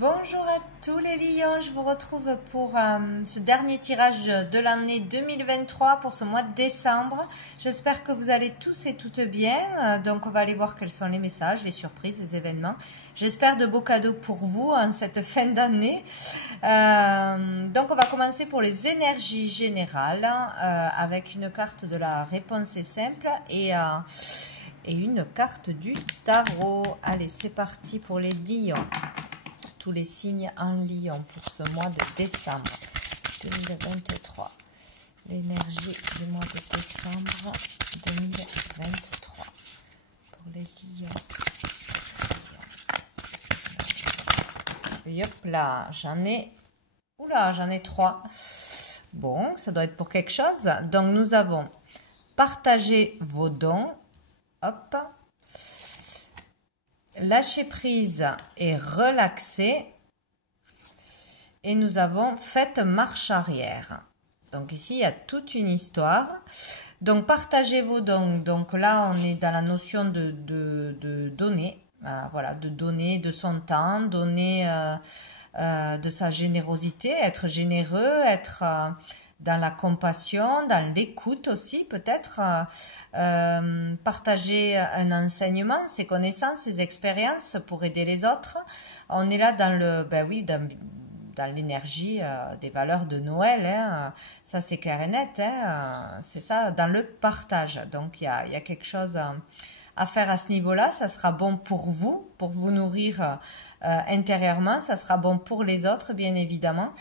Bonjour à tous les lions, je vous retrouve pour ce dernier tirage de l'année 2023 pour ce mois de décembre. J'espère que vous allez tous et toutes bien. Donc on va aller voir quels sont les messages, les surprises, les événements. J'espère de beaux cadeaux pour vous en cette fin d'année. Donc on va commencer pour les énergies générales avec une carte de la réponse est simple et une carte du tarot. Allez, c'est parti pour les lions. Tous les signes en lion pour ce mois de décembre 2023. L'énergie du mois de décembre 2023 pour les lions. Et hop là, j'en ai... Oula, j'en ai 3. Bon, ça doit être pour quelque chose. Donc, nous avons partagé vos dons. Hop. Lâcher prise et relaxer. Et nous avons fait marche arrière. Donc ici, il y a toute une histoire. Donc, partagez vos dons. Donc là, on est dans la notion de donner. Voilà, de donner de son temps, donner de sa générosité, être généreux, être... dans la compassion, dans l'écoute aussi peut-être, partager un enseignement, ses connaissances, ses expériences pour aider les autres. On est là dans le, ben oui, dans l'énergie des valeurs de Noël, hein. Ça c'est clair et net, hein. C'est ça, dans le partage. Donc il y a quelque chose à faire à ce niveau-là. Ça sera bon pour vous nourrir intérieurement, ça sera bon pour les autres bien évidemment.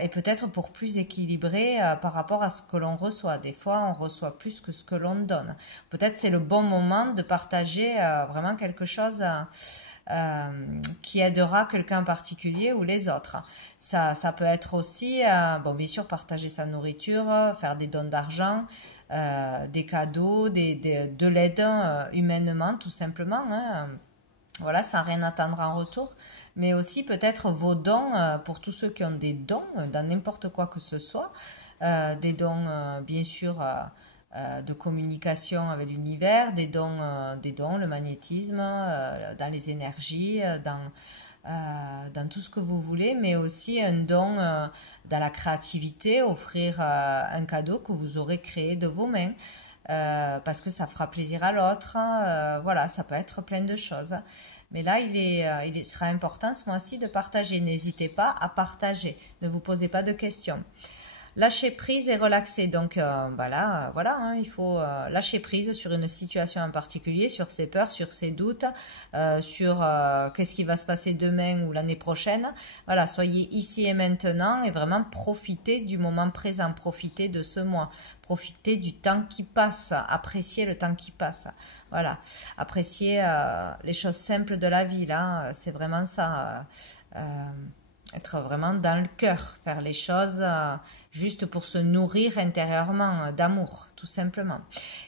Et peut-être pour plus équilibrer par rapport à ce que l'on reçoit. Des fois, on reçoit plus que ce que l'on donne. Peut-être c'est le bon moment de partager vraiment quelque chose qui aidera quelqu'un en particulier ou les autres. Ça peut être aussi, bon, bien sûr, partager sa nourriture, faire des dons d'argent, des cadeaux, de l'aide humainement, tout simplement, hein. Voilà, sans rien attendre en retour. Mais aussi peut-être vos dons pour tous ceux qui ont des dons dans n'importe quoi que ce soit. Des dons, bien sûr, de communication avec l'univers, des dons, le magnétisme, dans les énergies, dans tout ce que vous voulez, mais aussi un don dans la créativité, offrir un cadeau que vous aurez créé de vos mains. Parce que ça fera plaisir à l'autre, voilà, ça peut être plein de choses. Mais là, il sera important ce mois-ci de partager. N'hésitez pas à partager, ne vous posez pas de questions. Lâcher prise et relaxer. Donc voilà, hein, il faut lâcher prise sur une situation en particulier, sur ses peurs, sur ses doutes, sur qu'est-ce qui va se passer demain ou l'année prochaine. Voilà, soyez ici et maintenant et vraiment profitez du moment présent, profitez de ce mois, profitez du temps qui passe, appréciez le temps qui passe. Voilà, appréciez les choses simples de la vie, là, c'est vraiment ça. Être vraiment dans le cœur, faire les choses juste pour se nourrir intérieurement d'amour, tout simplement.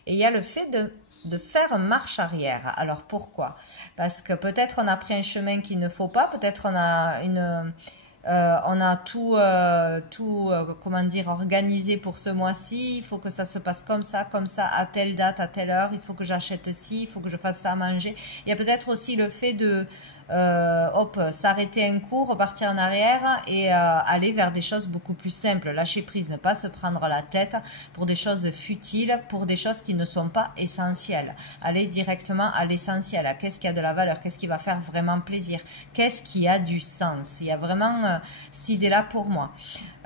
Et il y a le fait de faire marche arrière. Alors pourquoi? Parce que peut-être on a pris un chemin qu'il ne faut pas, peut-être on a tout, comment dire, organisé pour ce mois-ci. Il faut que ça se passe comme ça, à telle date, à telle heure. Il faut que j'achète ci, il faut que je fasse ça à manger. Il y a peut-être aussi le fait de s'arrêter un coup, repartir en arrière et aller vers des choses beaucoup plus simples. Lâcher prise, ne pas se prendre la tête pour des choses futiles, pour des choses qui ne sont pas essentielles. Aller directement à l'essentiel. Qu'est-ce qui a de la valeur? Qu'est-ce qui va faire vraiment plaisir? Qu'est-ce qui a du sens? Il y a vraiment cette idée-là pour moi.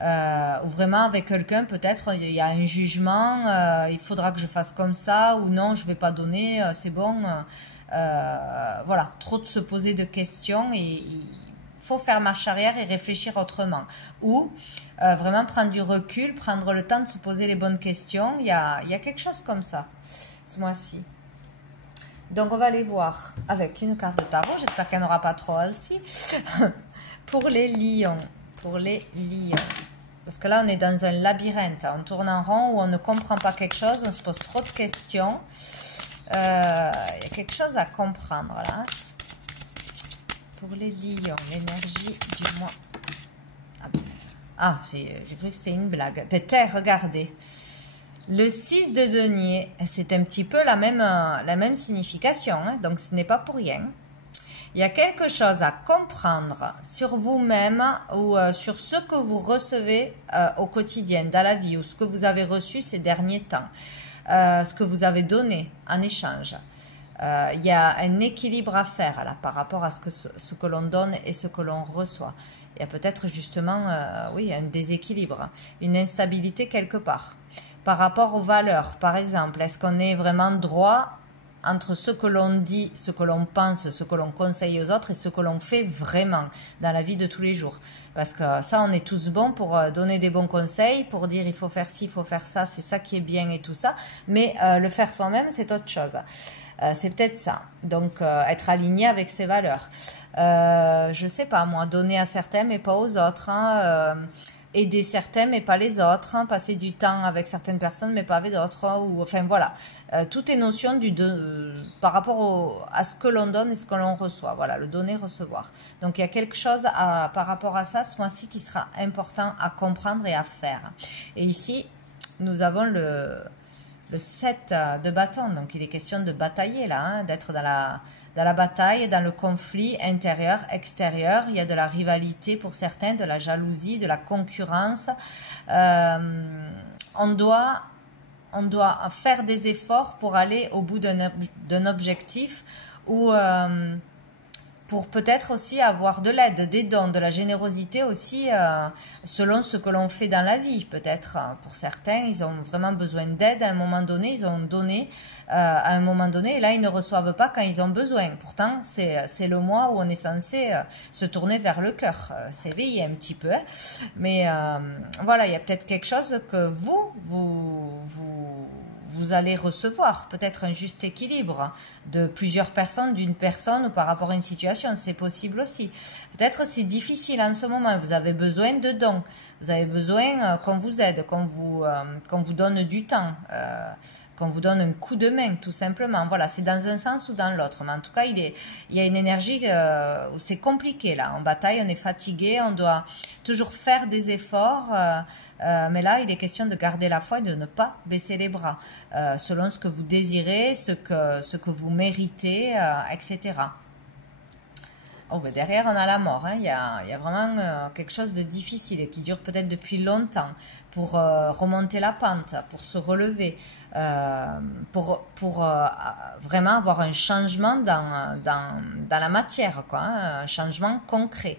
Ou vraiment avec quelqu'un, peut-être il y a un jugement, il faudra que je fasse comme ça, ou non, je vais pas donner, c'est bon. Voilà, trop de se poser de questions et il faut faire marche arrière et réfléchir autrement. Ou vraiment prendre du recul, prendre le temps de se poser les bonnes questions. Il y a quelque chose comme ça ce mois-ci. Donc on va aller voir avec une carte de tarot. J'espère qu'elle n'aura pas trop aussi. Pour les lions. Parce que là on est dans un labyrinthe. On tourne en rond où on ne comprend pas quelque chose. On se pose trop de questions. Il y a quelque chose à comprendre là. Pour les lions, l'énergie du mois. Ah, j'ai cru que c'était une blague. Peut-être, regardez. Le 6 de denier, c'est un petit peu la même signification, hein, donc ce n'est pas pour rien. Il Il y a quelque chose à comprendre sur vous-même ou sur ce que vous recevez au quotidien, dans la vie, ou ce que vous avez reçu ces derniers temps, ce que vous avez donné en échange. Il y a un équilibre à faire là, par rapport à ce que l'on donne et ce que l'on reçoit. Il y a peut-être justement, oui, un déséquilibre, une instabilité quelque part. Par rapport aux valeurs, par exemple, est-ce qu'on est vraiment droit entre ce que l'on dit, ce que l'on pense, ce que l'on conseille aux autres et ce que l'on fait vraiment dans la vie de tous les jours? Parce que ça, on est tous bons pour donner des bons conseils, pour dire il faut faire ci, il faut faire ça, c'est ça qui est bien et tout ça. Mais le faire soi-même, c'est autre chose. C'est peut-être ça. Donc, être aligné avec ses valeurs. Je sais pas, moi, donner à certains mais pas aux autres. Aider certains mais pas les autres. Passer du temps avec certaines personnes mais pas avec d'autres. Enfin, voilà. Tout est notion par rapport à ce que l'on donne et ce que l'on reçoit. Voilà, le donner-recevoir. Donc, il y a quelque chose par rapport à ça, ce mois-ci, qui sera important à comprendre et à faire. Et ici, nous avons le 7 de bâton, donc il est question de batailler là, d'être dans la bataille, dans le conflit intérieur, extérieur. Il y a de la rivalité pour certains, de la jalousie, de la concurrence. On doit faire des efforts pour aller au bout d'un objectif ou pour peut-être aussi avoir de l'aide, des dons, de la générosité aussi, selon ce que l'on fait dans la vie. Peut-être pour certains, ils ont vraiment besoin d'aide à un moment donné, ils ont donné à un moment donné, et là, ils ne reçoivent pas quand ils ont besoin. Pourtant, c'est le mois où on est censé se tourner vers le cœur, s'éveiller un petit peu. Hein. Mais voilà, il y a peut-être quelque chose que vous allez recevoir, peut-être un juste équilibre de plusieurs personnes, d'une personne ou par rapport à une situation, c'est possible aussi. Peut-être c'est difficile en ce moment, vous avez besoin de dons, vous avez besoin qu'on vous aide, qu'on vous donne du temps, qu'on vous donne un coup de main, tout simplement. Voilà, c'est dans un sens ou dans l'autre. Mais en tout cas, il y a une énergie où c'est compliqué, là. En bataille, on est fatigué, on doit toujours faire des efforts. Mais là, il est question de garder la foi et de ne pas baisser les bras, selon ce que vous désirez, ce que vous méritez, etc. Oh, ben derrière, on a la mort. Hein. Il y a vraiment quelque chose de difficile et qui dure peut-être depuis longtemps pour remonter la pente, pour se relever, pour vraiment avoir un changement dans la matière, quoi, hein, un changement concret.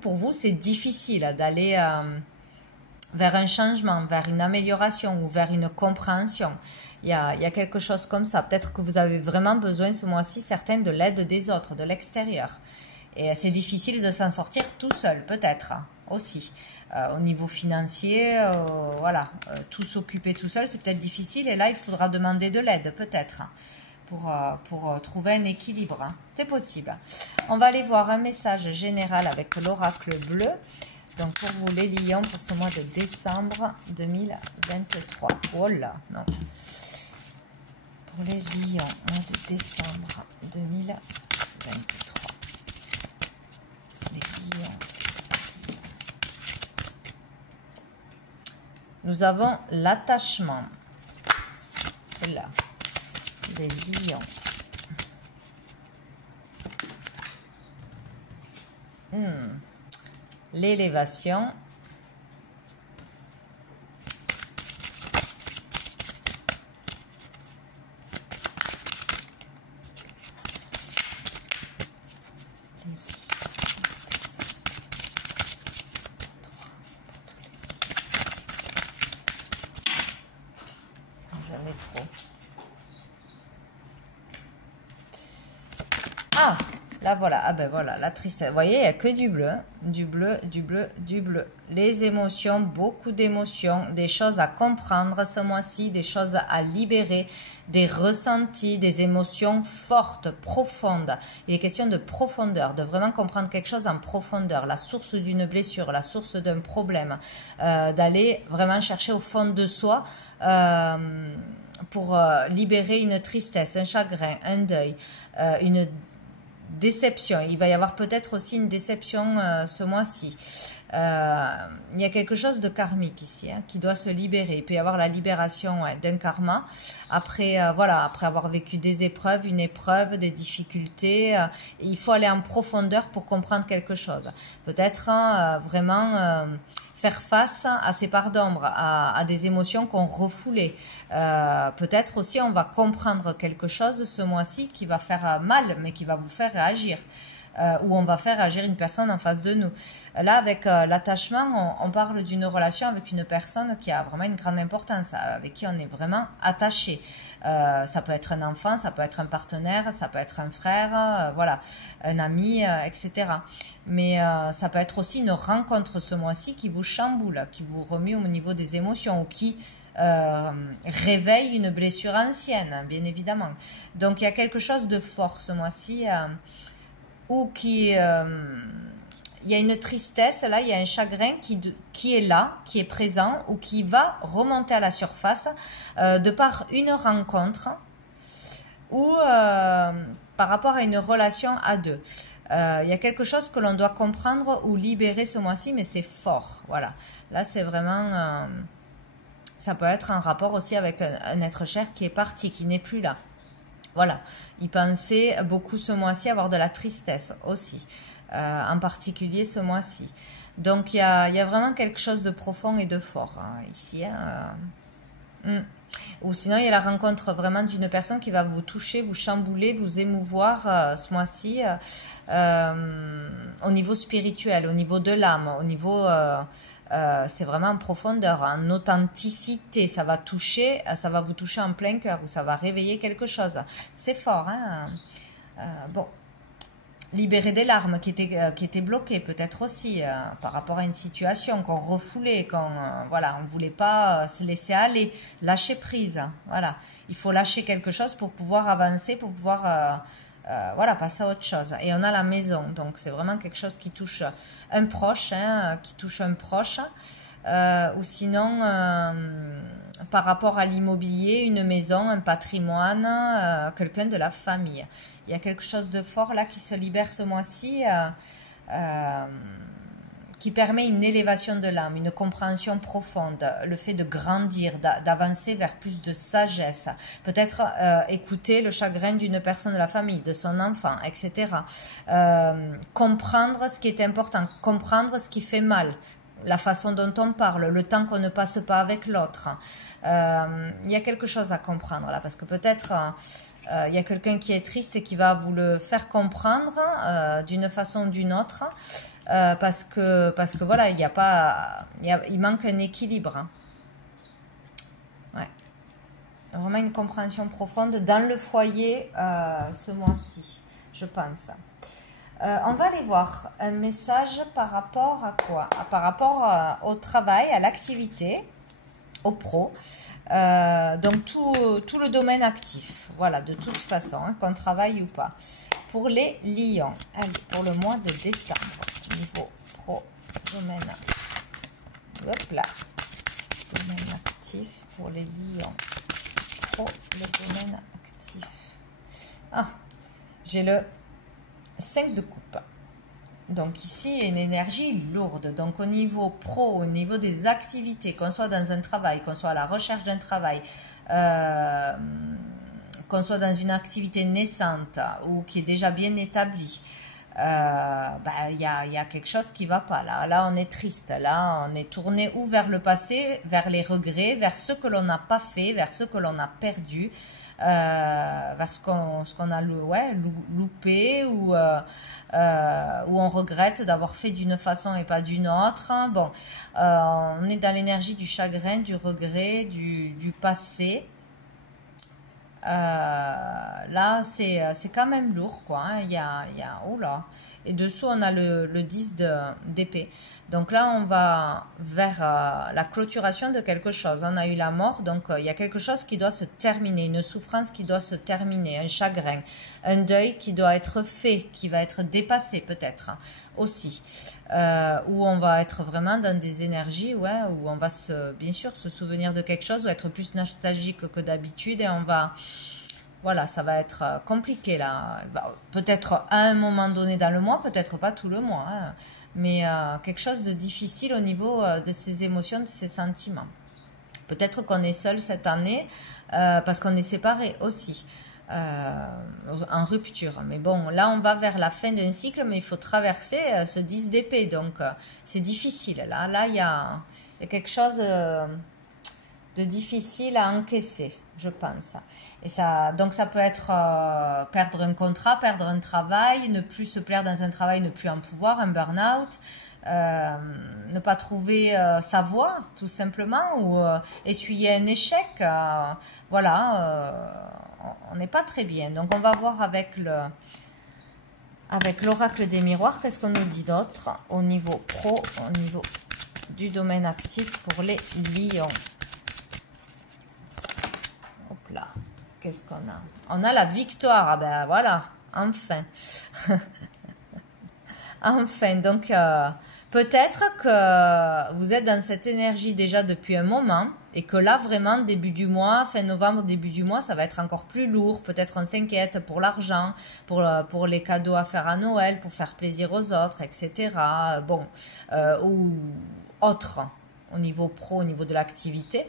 Pour vous, c'est difficile d'aller vers un changement, vers une amélioration ou vers une compréhension. Il y a quelque chose comme ça. Peut-être que vous avez vraiment besoin ce mois-ci, certains, de l'aide des autres, de l'extérieur. Et c'est difficile de s'en sortir tout seul, peut-être, aussi. Au niveau financier, voilà, tout s'occuper tout seul, c'est peut-être difficile. Et là, il faudra demander de l'aide, peut-être, pour trouver un équilibre. Hein. C'est possible. On va aller voir un message général avec l'oracle bleu. Donc, pour vous, les lions, pour ce mois de décembre 2023. Oh là, non. Pour les lions, mois de décembre 2023. Les lions. Nous avons l'attachement. Là. Les lions. L'élévation. J'en ai trop. Ah! Là, voilà. Ah ben voilà, la tristesse. Vous voyez, il n'y a que du bleu. Hein. Du bleu, du bleu, du bleu. Les émotions, beaucoup d'émotions, des choses à comprendre ce mois-ci, des choses à libérer, des ressentis, des émotions fortes, profondes. Il est question de profondeur, de vraiment comprendre quelque chose en profondeur. La source d'une blessure, la source d'un problème. D'aller vraiment chercher au fond de soi pour libérer une tristesse, un chagrin, un deuil, déception. Il va y avoir peut-être aussi une déception ce mois-ci. Il y a quelque chose de karmique ici qui doit se libérer. Il peut y avoir la libération d'un karma après, voilà, après avoir vécu des épreuves, une épreuve, des difficultés. Il faut aller en profondeur pour comprendre quelque chose. Peut-être vraiment faire face à ces parts d'ombre, à des émotions qu'on refoulait. Peut-être aussi on va comprendre quelque chose ce mois-ci qui va faire mal, mais qui va vous faire réagir. Où on va faire agir une personne en face de nous. Là, avec l'attachement, on parle d'une relation avec une personne qui a vraiment une grande importance, avec qui on est vraiment attaché. Ça peut être un enfant, ça peut être un partenaire, ça peut être un frère, voilà, un ami, etc. Mais ça peut être aussi une rencontre ce mois-ci qui vous chamboule, qui vous remet au niveau des émotions ou qui réveille une blessure ancienne, bien évidemment. Donc, il y a quelque chose de fort ce mois-ci ou il y a une tristesse, là, il y a un chagrin qui est là, qui est présent, ou qui va remonter à la surface de par une rencontre ou par rapport à une relation à deux. Il y a quelque chose que l'on doit comprendre ou libérer ce mois-ci, mais c'est fort, voilà. Là, c'est vraiment... ça peut être un rapport aussi avec un être cher qui est parti, qui n'est plus là. Voilà, il pensait beaucoup ce mois-ci avoir de la tristesse aussi, en particulier ce mois-ci. Donc il y a vraiment quelque chose de profond et de fort ici. Ou sinon il y a la rencontre vraiment d'une personne qui va vous toucher, vous chambouler, vous émouvoir ce mois-ci au niveau spirituel, au niveau de l'âme, au niveau... c'est vraiment en profondeur, en authenticité, ça va vous toucher en plein cœur ou ça va réveiller quelque chose. C'est fort, hein. Bon, libérer des larmes qui étaient bloquées peut-être aussi par rapport à une situation qu'on refoulait, voilà, on voulait pas se laisser aller, lâcher prise. Voilà, il faut lâcher quelque chose pour pouvoir avancer, pour pouvoir voilà, passer à autre chose. Et on a la maison, donc c'est vraiment quelque chose qui touche un proche, qui touche un proche, ou sinon par rapport à l'immobilier, une maison, un patrimoine, quelqu'un de la famille. Il y a quelque chose de fort là qui se libère ce mois-ci, qui permet une élévation de l'âme, une compréhension profonde, le fait de grandir, d'avancer vers plus de sagesse, peut-être écouter le chagrin d'une personne de la famille, de son enfant, etc. Comprendre ce qui est important, comprendre ce qui fait mal, la façon dont on parle, le temps qu'on ne passe pas avec l'autre. Il y a quelque chose à comprendre là, parce que peut-être il y a quelqu'un qui est triste et qui va vous le faire comprendre d'une façon ou d'une autre. Parce que voilà, il manque un équilibre. Ouais. Vraiment une compréhension profonde dans le foyer ce mois-ci, je pense. On va aller voir un message par rapport à quoi? Par rapport au travail, à l'activité, au pro. Donc tout le domaine actif. Voilà, de toute façon, qu'on travaille ou pas. Pour les lions, allez, pour le mois de décembre. Niveau pro, domaine, hop là, domaine actif pour les lions, pro, le domaine actif. Ah, j'ai le 5 de coupe. Donc ici, il y a une énergie lourde. Donc au niveau pro, au niveau des activités, qu'on soit dans un travail, qu'on soit à la recherche d'un travail, qu'on soit dans une activité naissante ou qui est déjà bien établie, y a quelque chose qui va pas là on est triste, là on est tourné ou vers le passé, vers les regrets, vers ce que l'on n'a pas fait, vers ce que l'on a perdu, vers ce qu'on a loupé ou on regrette d'avoir fait d'une façon et pas d'une autre. Bon, on est dans l'énergie du chagrin, du regret, du passé. Là c'est quand même lourd quoi, hein. Il y a oh là, et dessous on a le 10 d'épée. Donc là on va vers la clôturation de quelque chose. On a eu la mort, donc il y a quelque chose qui doit se terminer, une souffrance qui doit se terminer, un chagrin, un deuil qui doit être fait, qui va être dépassé peut-être aussi, où on va être vraiment dans des énergies, où on va bien sûr se souvenir de quelque chose, ou être plus nostalgique que d'habitude, et on va voilà, ça va être compliqué là. Peut-être à un moment donné dans le mois, peut-être pas tout le mois, hein, mais quelque chose de difficile au niveau de ses émotions, de ses sentiments. Peut-être qu'on est seul cette année parce qu'on est séparés aussi. En rupture. Mais bon, là, on va vers la fin d'un cycle, mais il faut traverser ce 10 d'épée. Donc, c'est difficile. Là, il y a quelque chose de difficile à encaisser, je pense. Et ça, donc, ça peut être perdre un contrat, perdre un travail, ne plus se plaire dans un travail, ne plus en pouvoir, un burn-out. Ne pas trouver sa voie tout simplement ou essuyer un échec voilà on n'est pas très bien, donc on va voir avec l'oracle des miroirs qu'est-ce qu'on nous dit d'autre au niveau pro, au niveau du domaine actif pour les lions. Hop là, qu'est-ce qu'on a? On a la victoire. Ah ben voilà, enfin. Enfin, donc peut-être que vous êtes dans cette énergie déjà depuis un moment et que là vraiment début du mois, fin novembre, début du mois, ça va être encore plus lourd. Peut-être on s'inquiète pour l'argent, pour les cadeaux à faire à Noël, pour faire plaisir aux autres, etc. Bon, ou autre au niveau pro, au niveau de l'activité.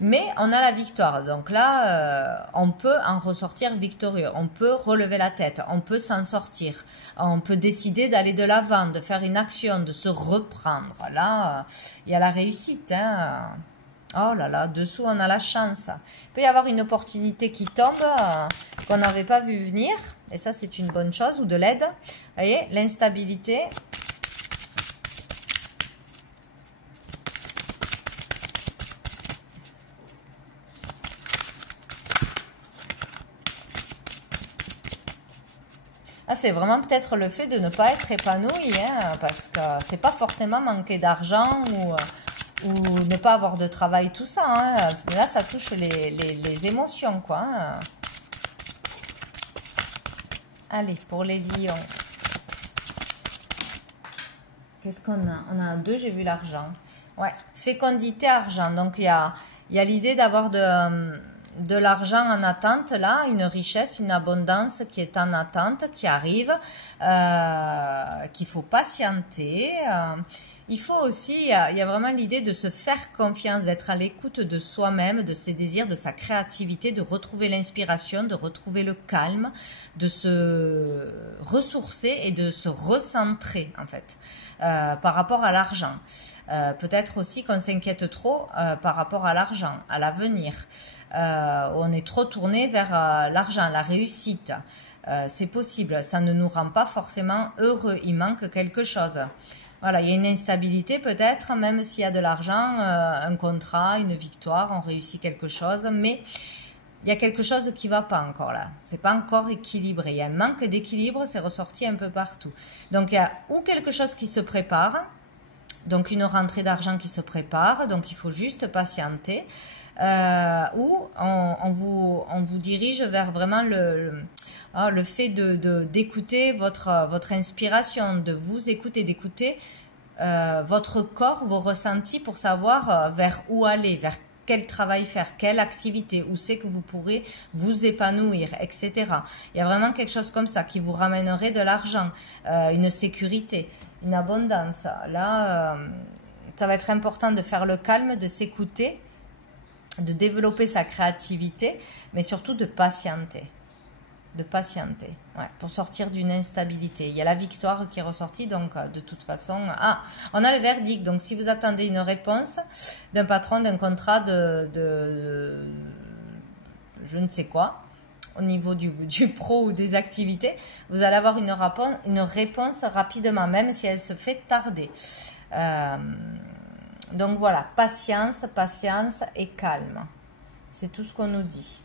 Mais on a la victoire, donc là, on peut en ressortir victorieux, on peut relever la tête, on peut s'en sortir, on peut décider d'aller de l'avant, de faire une action, de se reprendre. Là, il y a la réussite. Hein. Oh là là, dessous, on a la chance. Il peut y avoir une opportunité qui tombe, qu'on n'avait pas vu venir, et ça, c'est une bonne chose, ou de l'aide. Vous voyez, l'instabilité. C'est vraiment peut-être le fait de ne pas être épanoui, hein, parce que c'est pas forcément manquer d'argent ou ne pas avoir de travail, tout ça. Hein. Là, ça touche les émotions, quoi. Hein. Allez, pour les lions. Qu'est-ce qu'on a? On a un 2, j'ai vu l'argent. Ouais, fécondité, argent. Donc, il y a l'idée d'avoir de l'argent en attente, là, une richesse, une abondance qui est en attente, qui arrive, qu'il faut patienter. Il faut aussi, il y a vraiment l'idée de se faire confiance, d'être à l'écoute de soi-même, de ses désirs, de sa créativité, de retrouver l'inspiration, de retrouver le calme, de se ressourcer et de se recentrer, en fait, par rapport à l'argent. Peut-être aussi qu'on s'inquiète trop par rapport à l'argent, à l'avenir. On est trop tourné vers l'argent, la réussite. C'est possible, ça ne nous rend pas forcément heureux, il manque quelque chose. Voilà, il y a une instabilité peut-être, même s'il y a de l'argent, un contrat, une victoire, on réussit quelque chose, mais il y a quelque chose qui ne va pas encore là. C'est pas encore équilibré. Il y a un manque d'équilibre, c'est ressorti un peu partout. Donc il y a ou quelque chose qui se prépare, donc une rentrée d'argent qui se prépare, donc il faut juste patienter, ou on vous dirige vers vraiment le fait d'écouter votre inspiration, de vous écouter, d'écouter votre corps, vos ressentis pour savoir vers où aller, vers quel travail faire, quelle activité, où c'est que vous pourrez vous épanouir, etc. Il y a vraiment quelque chose comme ça qui vous ramènerait de l'argent, une sécurité, une abondance. Là, ça va être important de faire le calme, de s'écouter, de développer sa créativité, mais surtout de patienter. Ouais, pour sortir d'une instabilité. Il y a la victoire qui est ressortie, donc de toute façon... Ah, on a le verdict, donc si vous attendez une réponse d'un patron, d'un contrat, de je ne sais quoi, au niveau du pro ou des activités, vous allez avoir une réponse rapidement, même si elle se fait tarder. Donc voilà, patience et calme. C'est tout ce qu'on nous dit.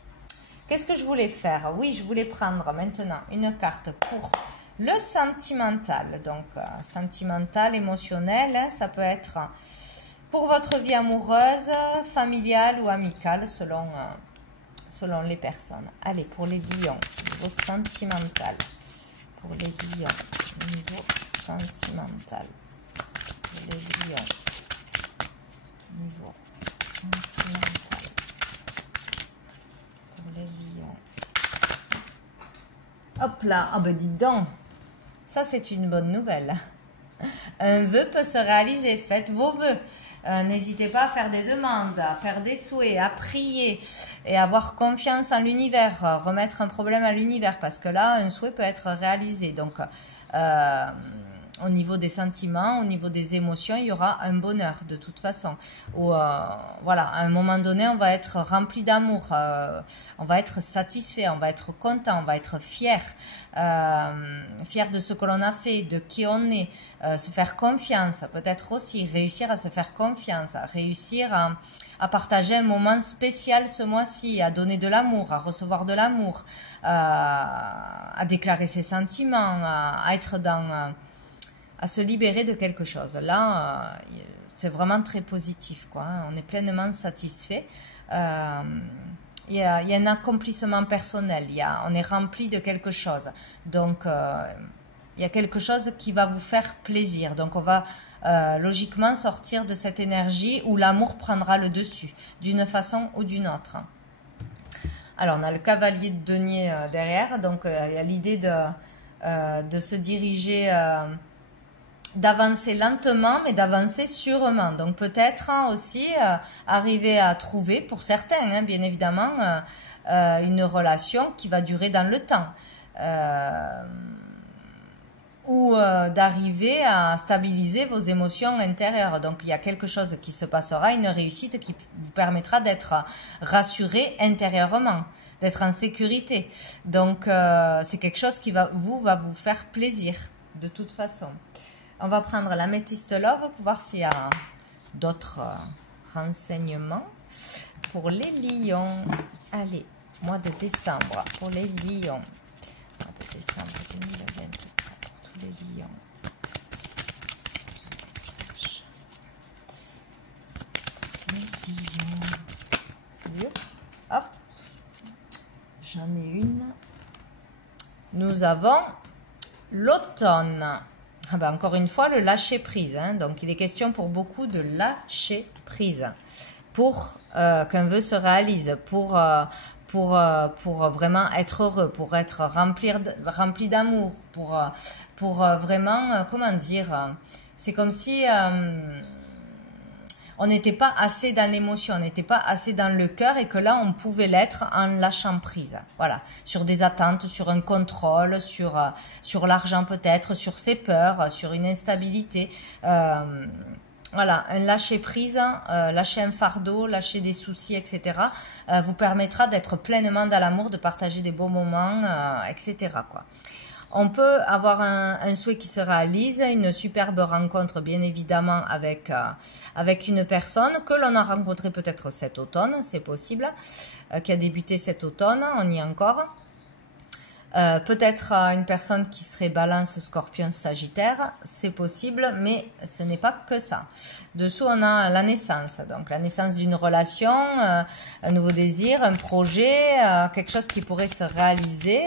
Qu'est-ce que je voulais faire? Oui, je voulais prendre maintenant une carte pour le sentimental. Donc, sentimental, émotionnel, hein, ça peut être pour votre vie amoureuse, familiale ou amicale, selon les personnes. Allez, pour les lions, niveau sentimental. Pour les lions, niveau sentimental. Pour les lions, niveau sentimental. Pour les lions, Hop là, ah ben dis donc, ça c'est une bonne nouvelle. Un vœu peut se réaliser, faites vos vœux. N'hésitez pas à faire des demandes, à faire des souhaits, à prier et avoir confiance en l'univers, remettre un problème à l'univers parce que là, un souhait peut être réalisé. Donc, au niveau des sentiments, au niveau des émotions, il y aura un bonheur de toute façon. Ou voilà, à un moment donné, on va être rempli d'amour, on va être satisfait, on va être content, on va être fier, fier de ce que l'on a fait, de qui on est, se faire confiance, peut-être aussi réussir à se faire confiance, à réussir à partager un moment spécial ce mois-ci, à donner de l'amour, à recevoir de l'amour, à déclarer ses sentiments, à être dans à se libérer de quelque chose. Là, c'est vraiment très positif, quoi. On est pleinement satisfait. Il y a un accomplissement personnel. On est rempli de quelque chose. Donc, il y a quelque chose qui va vous faire plaisir. Donc, on va logiquement sortir de cette énergie où l'amour prendra le dessus, d'une façon ou d'une autre. Alors, on a le cavalier de denier derrière. Donc, il y a l'idée de se diriger... d'avancer lentement mais d'avancer sûrement, donc peut-être aussi arriver à trouver pour certains bien évidemment une relation qui va durer dans le temps ou d'arriver à stabiliser vos émotions intérieures. Donc il y a quelque chose qui se passera, une réussite qui vous permettra d'être rassuré intérieurement, d'être en sécurité. Donc c'est quelque chose qui va vous faire plaisir de toute façon. On va prendre l'améthyste love pour voir s'il y a d'autres renseignements. Pour les lions, allez, mois de décembre, pour les lions. Mois de décembre 2023, pour tous les lions. Message. Les lions. Hop. J'en ai une. Nous avons l'automne. Ah ben encore une fois, le lâcher prise. Donc, il est question pour beaucoup de lâcher prise pour qu'un vœu se réalise, pour vraiment être heureux, pour être rempli d'amour, pour vraiment, comment dire, c'est comme si on n'était pas assez dans l'émotion, on n'était pas assez dans le cœur et que là, on pouvait l'être en lâchant prise. Voilà, sur des attentes, sur un contrôle, sur l'argent peut-être, sur ses peurs, sur une instabilité. Voilà, un lâcher prise, lâcher un fardeau, lâcher des soucis, etc. Vous permettra d'être pleinement dans l'amour, de partager des beaux moments, etc. quoi. On peut avoir un souhait qui se réalise, une superbe rencontre bien évidemment avec une personne que l'on a rencontrée peut-être cet automne, c'est possible, qui a débuté cet automne, on y est encore. Peut-être une personne qui serait Balance, Scorpion, Sagittaire, c'est possible, mais ce n'est pas que ça. Dessous, on a la naissance, donc la naissance d'une relation, un nouveau désir, un projet, quelque chose qui pourrait se réaliser.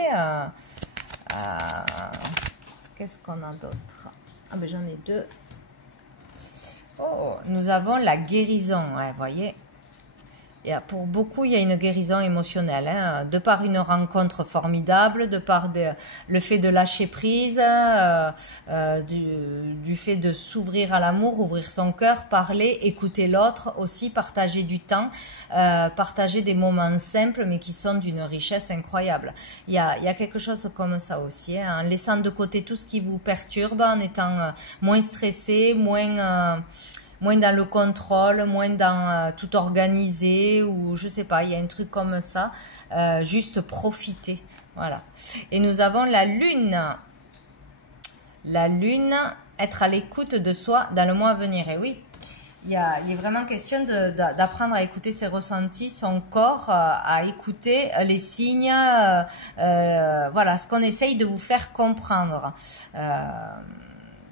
Qu'est-ce qu'on a d'autre? Ah ben j'en ai deux. Oh, nous avons la guérison, vous voyez. Pour beaucoup, il y a une guérison émotionnelle, de par une rencontre formidable, de par le fait de lâcher prise, du fait de s'ouvrir à l'amour, ouvrir son cœur, parler, écouter l'autre, aussi partager du temps, partager des moments simples mais qui sont d'une richesse incroyable. Il y a quelque chose comme ça aussi, en laissant de côté tout ce qui vous perturbe, en étant moins stressé, moins dans le contrôle, moins dans tout organiser, ou je sais pas, il y a un truc comme ça, juste profiter, voilà. Et nous avons la lune. La lune, être à l'écoute de soi dans le mois à venir, et oui, il est vraiment question d'apprendre à écouter ses ressentis, son corps, à écouter les signes, voilà, ce qu'on essaye de vous faire comprendre.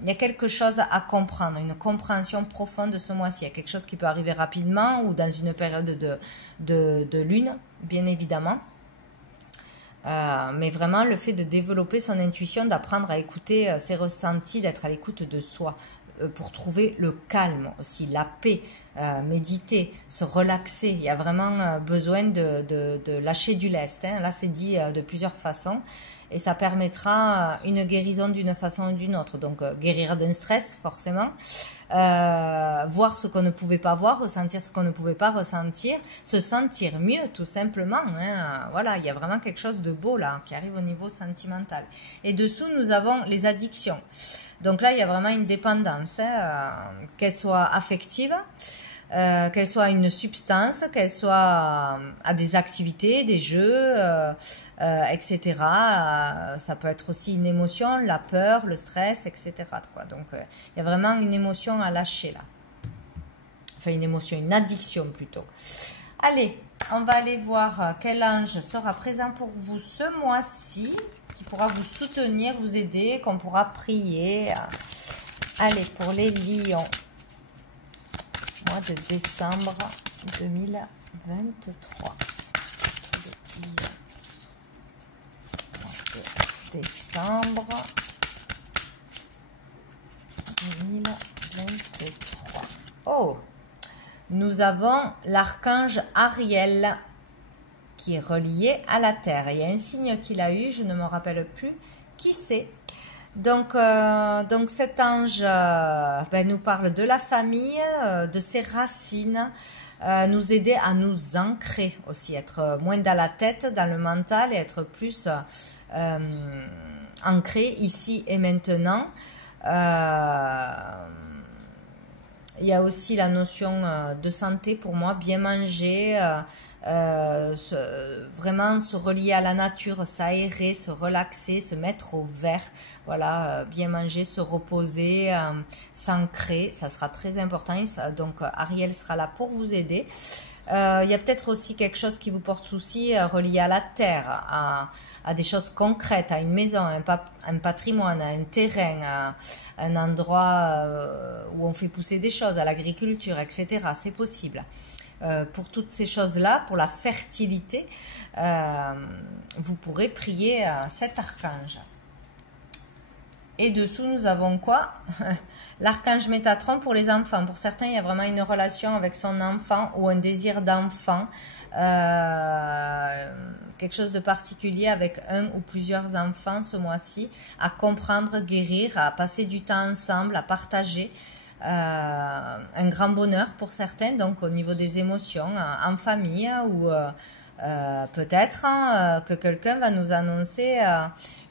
Il y a quelque chose à comprendre, une compréhension profonde de ce mois-ci. Il y a quelque chose qui peut arriver rapidement ou dans une période de lune, bien évidemment. Mais vraiment, le fait de développer son intuition, d'apprendre à écouter ses ressentis, d'être à l'écoute de soi, pour trouver le calme aussi, la paix, méditer, se relaxer. Il y a vraiment besoin de lâcher du lest. Là, c'est dit de plusieurs façons. et ça permettra une guérison d'une façon ou d'une autre. Donc guérir d'un stress forcément, voir ce qu'on ne pouvait pas voir, ressentir ce qu'on ne pouvait pas ressentir, se sentir mieux tout simplement. Hein. Voilà, il y a vraiment quelque chose de beau là qui arrive au niveau sentimental. Et dessous nous avons les addictions. Donc là il y a vraiment une dépendance, hein, qu'elle soit affective, qu'elle soit à une substance, qu'elle soit à des activités, des jeux, etc. Ça peut être aussi une émotion, la peur, le stress, etc. Quoi. Donc, il y a vraiment une émotion à lâcher là. Enfin, une émotion, une addiction plutôt. Allez, on va aller voir quel ange sera présent pour vous ce mois-ci, qui pourra vous soutenir, vous aider, qu'on pourra prier. Allez, pour les lions. Mois de décembre 2023. Mois de décembre 2023. Oh, nous avons l'archange Ariel qui est relié à la terre. Il y a un signe qu'il a eu, je ne me rappelle plus qui c'est. Donc cet ange nous parle de la famille, de ses racines, nous aider à nous ancrer aussi, être moins dans la tête, dans le mental et être plus ancré ici et maintenant. Il y a aussi la notion de santé pour moi, bien manger, vraiment se relier à la nature, s'aérer, se relaxer, se mettre au vert, voilà, bien manger, se reposer, s'ancrer, ça sera très important. Donc Ariel sera là pour vous aider. Il y a peut-être aussi quelque chose qui vous porte souci relié à la terre, à des choses concrètes, à une maison, un patrimoine, à un terrain, à un endroit où on fait pousser des choses, à l'agriculture, etc. C'est possible. Pour toutes ces choses-là, pour la fertilité, vous pourrez prier cet archange. Et dessous, nous avons quoi? L'archange Métatron pour les enfants. Pour certains, il y a vraiment une relation avec son enfant ou un désir d'enfant. Quelque chose de particulier avec un ou plusieurs enfants ce mois-ci. À comprendre, guérir, à passer du temps ensemble, à partager. Un grand bonheur pour certains, donc au niveau des émotions, en famille ou peut-être que quelqu'un va nous annoncer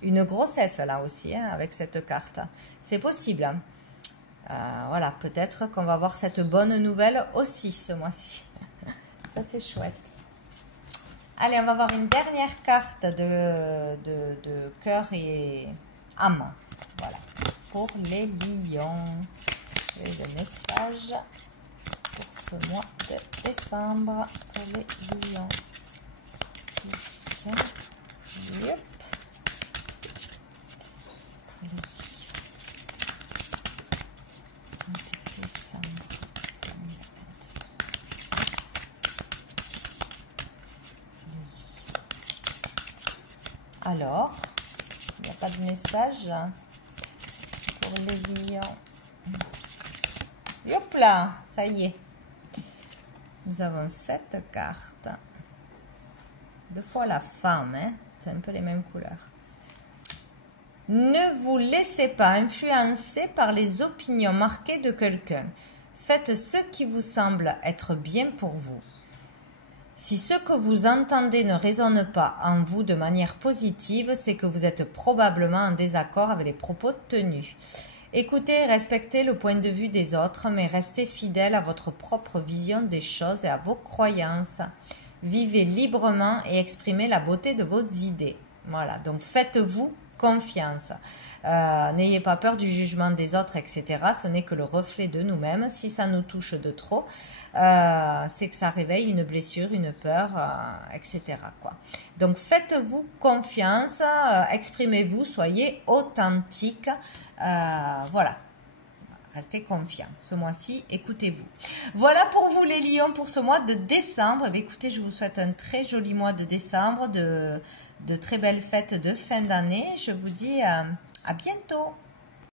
une grossesse là aussi avec cette carte. C'est possible. Voilà, peut-être qu'on va avoir cette bonne nouvelle aussi ce mois-ci. Ça c'est chouette. Allez, on va voir une dernière carte de cœur et âme. Voilà, pour les lions. Et le message pour ce mois de décembre pour les lions. Yep. Décembre 2023. Alors, il n'y a pas de message pour les lions. Hop là, ça y est. Nous avons cette carte. Deux fois la femme, hein. C'est un peu les mêmes couleurs. Ne vous laissez pas influencer par les opinions marquées de quelqu'un. Faites ce qui vous semble être bien pour vous. Si ce que vous entendez ne résonne pas en vous de manière positive, c'est que vous êtes probablement en désaccord avec les propos tenus. Écoutez et respectez le point de vue des autres, mais restez fidèle à votre propre vision des choses et à vos croyances. Vivez librement et exprimez la beauté de vos idées. Voilà, donc faites-vous confiance. N'ayez pas peur du jugement des autres, etc. Ce n'est que le reflet de nous-mêmes. Si ça nous touche de trop, c'est que ça réveille une blessure, une peur, etc. quoi. Donc faites-vous confiance, exprimez-vous, soyez authentique. Voilà. Restez confiants. Ce mois-ci, écoutez-vous. Voilà pour vous les lions pour ce mois de décembre. Et bien, écoutez, je vous souhaite un très joli mois de décembre, de très belles fêtes de fin d'année. Je vous dis à bientôt.